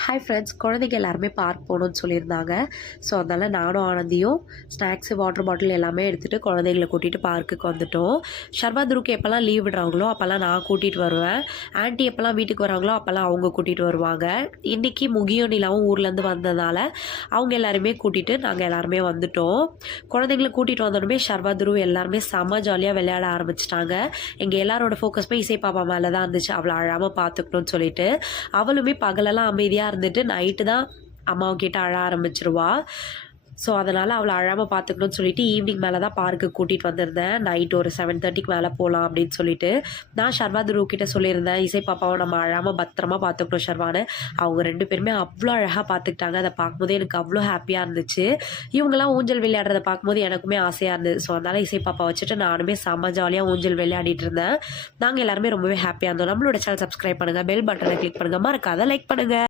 Hi friends குழந்தைங்க எல்லாருமே park போகணுன்னு சொல்லியிருந்தாங்க. ஸோ அதனால் நானும் ஆனந்தியும் ஸ்நாக்ஸு வாட்டர் பாட்டில் எல்லாமே எடுத்துகிட்டு குழந்தைங்கள கூட்டிகிட்டு பார்க்குக்கு வந்துட்டோம். ஷர்மா துருக்கு எப்போல்லாம் லீவ் விடுறாங்களோ அப்போல்லாம் நான் கூட்டிகிட்டு வருவேன். ஆன்ட்டி எப்போல்லாம் வீட்டுக்கு வராங்களோ அப்போல்லாம் அவங்க கூட்டிகிட்டு வருவாங்க. இன்றைக்கி முகியும் நிலாவும் ஊர்லேருந்து வந்ததால் அவங்க எல்லாருமே கூட்டிகிட்டு நாங்கள் எல்லாருமே வந்துட்டோம். குழந்தைங்கள கூட்டிகிட்டு வந்தோடனே ஷர்மா துரு எல்லாருமே செம்ம ஜாலியாக விளையாட ஆரம்பிச்சிட்டாங்க. எங்கள் எல்லாரோட ஃபோக்கஸ் போய் இசை பாப்பா மேலே தான் இருந்துச்சு. அவளை அழாமல் பார்த்துக்கணும்னு சொல்லிட்டு அவளுமே பகலெல்லாம் அமைதியாக இருந்துட்டு நைட்டு தான் அம்மாவை கிட்ட அழ ஆரம்பிச்சிருவா. ஸோ அதனால் அவளை அழாமல் பார்த்துக்கணும்னு சொல்லிட்டு ஈவினிங் மேலே தான் பார்க்கு கூட்டிகிட்டு வந்திருந்தேன். நைட் ஒரு செவன் தேர்ட்டிக்கு மேலே போகலாம் அப்படின்னு சொல்லிட்டு. நான் ஷர்வா துரு கிட்ட சொல்லியிருந்தேன் இசை பாப்பாவை நம்ம அழாமல் பத்திரமா பார்த்துக்கணும் ஷர்வான்னு அவங்க ரெண்டு பேருமே அவ்வளோ அழகாக பார்த்துக்கிட்டாங்க அதை பார்க்கும்போது எனக்கு அவ்வளோ ஹாப்பியாக இருந்துச்சு. இவங்கெல்லாம் ஊஞ்சல் விளையாடுறத பார்க்கும்போது எனக்குமே ஆசையாக இருந்தது. ஸோ அதனால் இசை பாப்பா வச்சுட்டு நானுமே செம்ம ஜாலியாக ஊஞ்சல் விளையாடிட்டு இருந்தேன். நாங்கள் எல்லாருமே ரொம்பவே ஹாப்பியாக இருந்தோம். நம்மளோட சேனல் சப்ஸ்கிரைப் பண்ணுங்கள் பெல் பட்டனை கிளிக் பண்ணுங்கள் மறக்காத லைக் பண்ணுங்கள்